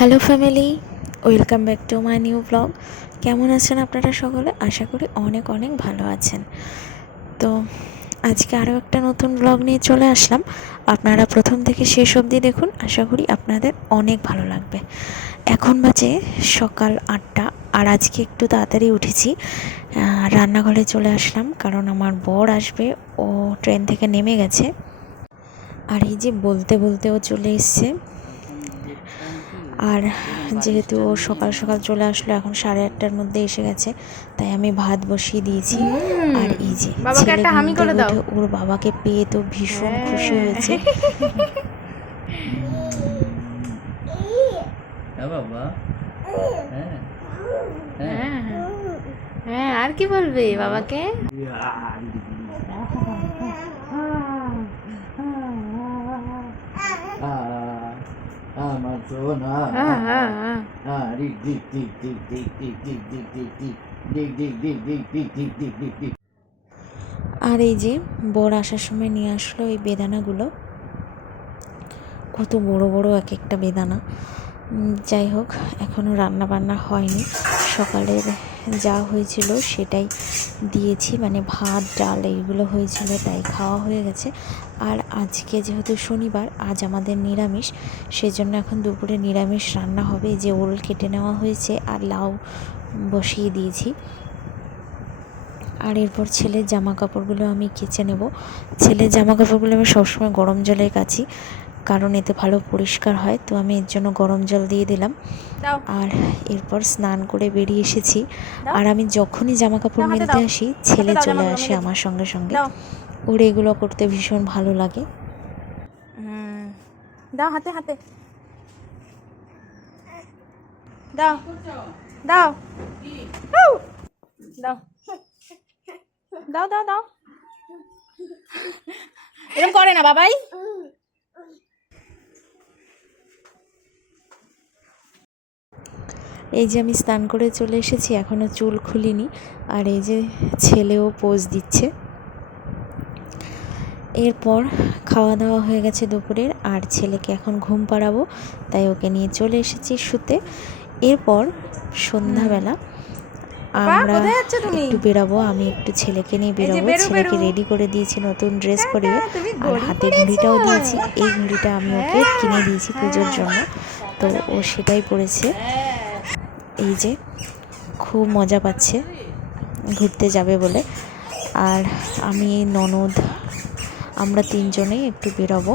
Hello family, welcome back to my new blog. কেমন আছেন আপনারা সকলে? আশা করি অনেক অনেক ভালো আছেন। তো আজকে আরও একটা নতুন ব্লগ নিয়ে চলে আসলাম। আপনারা প্রথম থেকে শেষ অবধি দেখুন, আশা করি আপনাদের অনেক ভালো লাগবে। এখন বাজে সকাল আটটা, আর আজকে একটু তাড়াতাড়ি উঠেছি। রান্নাঘরে চলে আসলাম, কারণ আমার বর আসবে, ও ট্রেন থেকে নেমে গেছে। আর এই যে বলতে বলতেও চলে এসছে। আর যেহেতু ও সকাল সকাল চলে আসলো এখন সাড়ে আটটার মধ্যে এসে গেছে তাই আমি ভাত বসিয়ে দিয়েছি। আর এই যে ছেলে ওর বাবাকে পেয়ে তো ভীষণ খুশি হয়েছে। হ্যাঁ বাবা। হ্যাঁ। হ্যাঁ হ্যাঁ। আর কি বলবে বাবাকে? আমার সোনা হ্যাঁ হ্যাঁ হ্যাঁ হ্যাঁ আর এই যে বর আসার সময় নিয়ে আসলো এই বেদানাগুলো কত বড় বড় এক একটা বেদানা যাই হোক এখনও রান্না বান্না হয়নি সকালের যা হয়েছিল সেটাই দিয়েছি মানে ভাত, ডাল এইগুলো হয়েছিল, তাই খাওয়া হয়ে গেছে। আর আজকে যেহেতু শনিবার, আজ আমাদের নিরামিষ, সেজন্য এখন দুপুরে নিরামিষ রান্না হবে। যে ওল কেটে নেওয়া হয়েছে আর লাউ বসিয়ে দিয়েছি। আর এরপর ছেলের জামা কাপড়গুলো আমি কেচে নেব। ছেলের জামা কাপড়গুলো আমি সবসময় গরম জলে কাচি। কারণ এতে ভালো পরিষ্কার হয় তো আমি এর জন্য গরম জল দিয়ে দিলাম। আর এরপর স্নান করে বেরিয়ে এসেছি। আর আমি যখনই জামা কাপড় মেলতে আসি ছেলে চলে আসে আমার সঙ্গে সঙ্গে। ওর এগুলো করতে ভীষণ ভালো লাগে। দাও হাতে হাতে। দাও। দাও। দাও। দাও। দাও দাও এরকম করে না বাবাই। এই যে আমি স্নান করে চলে এসেছি এখনও চুল খুলিনি। আর এই যে ছেলেও পোজ দিচ্ছে। এরপর খাওয়া দাওয়া হয়ে গেছে দুপুরের আর ছেলেকে এখন ঘুম পাড়াবো তাই ওকে নিয়ে চলে এসেছি শুতে। এরপর সন্ধ্যাবেলা আমরা? একটু বেরাবো আমি একটু ছেলেকে নিয়ে বেরোবো। ছেলেকে রেডি করে দিয়েছি নতুন ড্রেস পরিয়ে আর ঘড়ি হাতে ঘড়িটাও দিয়েছি। এই ঘড়িটা আমি ওকে কিনে দিয়েছি পুজোর জন্য। তো ও সেটাই পরেছে। এই যে খুব মজা পাচ্ছে, ঘুরতে যাবে বলে। আর আমি, ননদ, আমরা তিনজনেই একটু বেরোবো,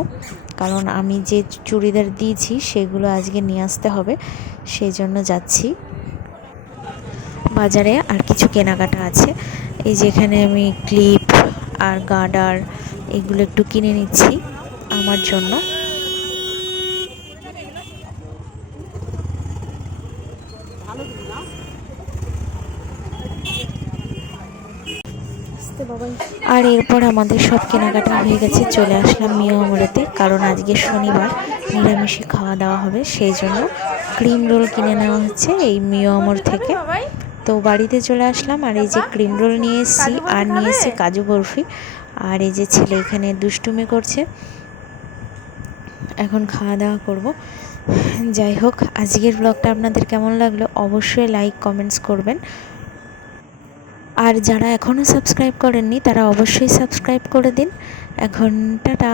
কারণ আমি যে চুড়িদার দিয়েছি সেগুলো আজকে নিয়ে আসতে হবে সেই জন্য যাচ্ছি। বাজারে আর কিছু কেনাকাটা আছে। এই যে এখানে আমি ক্লিপ আর গার্ডার, এগুলো একটু কিনে নিচ্ছি আমার জন্য। আর এরপর আমাদের সব কেনাকাটা হয়ে গেছে চলে আসলাম মিও আমরাতে কারণ আজকে শনিবার নিরামিষে খাওয়া দাওয়া হবে সেই জন্য ক্রিম রোল কিনে নেওয়া হচ্ছে এই মিও আমর থেকে। তো বাড়িতে চলে আসলাম আর এই যে ক্রিম রোল নিয়ে এসেছি আর নিয়ে এসেছি কাজু বরফি আর এই যে ছেলে এখানে দুষ্টুমি করছে। এখন খাওয়া দাওয়া করব। যাই হোক আজকের ব্লগটা আপনাদের কেমন লাগল অবশ্যই লাইক কমেন্টস করবেন। আর যারা এখনও সাবস্ক্রাইব করেননি তারা অবশ্যই সাবস্ক্রাইব করে দিন। এখন টাটা।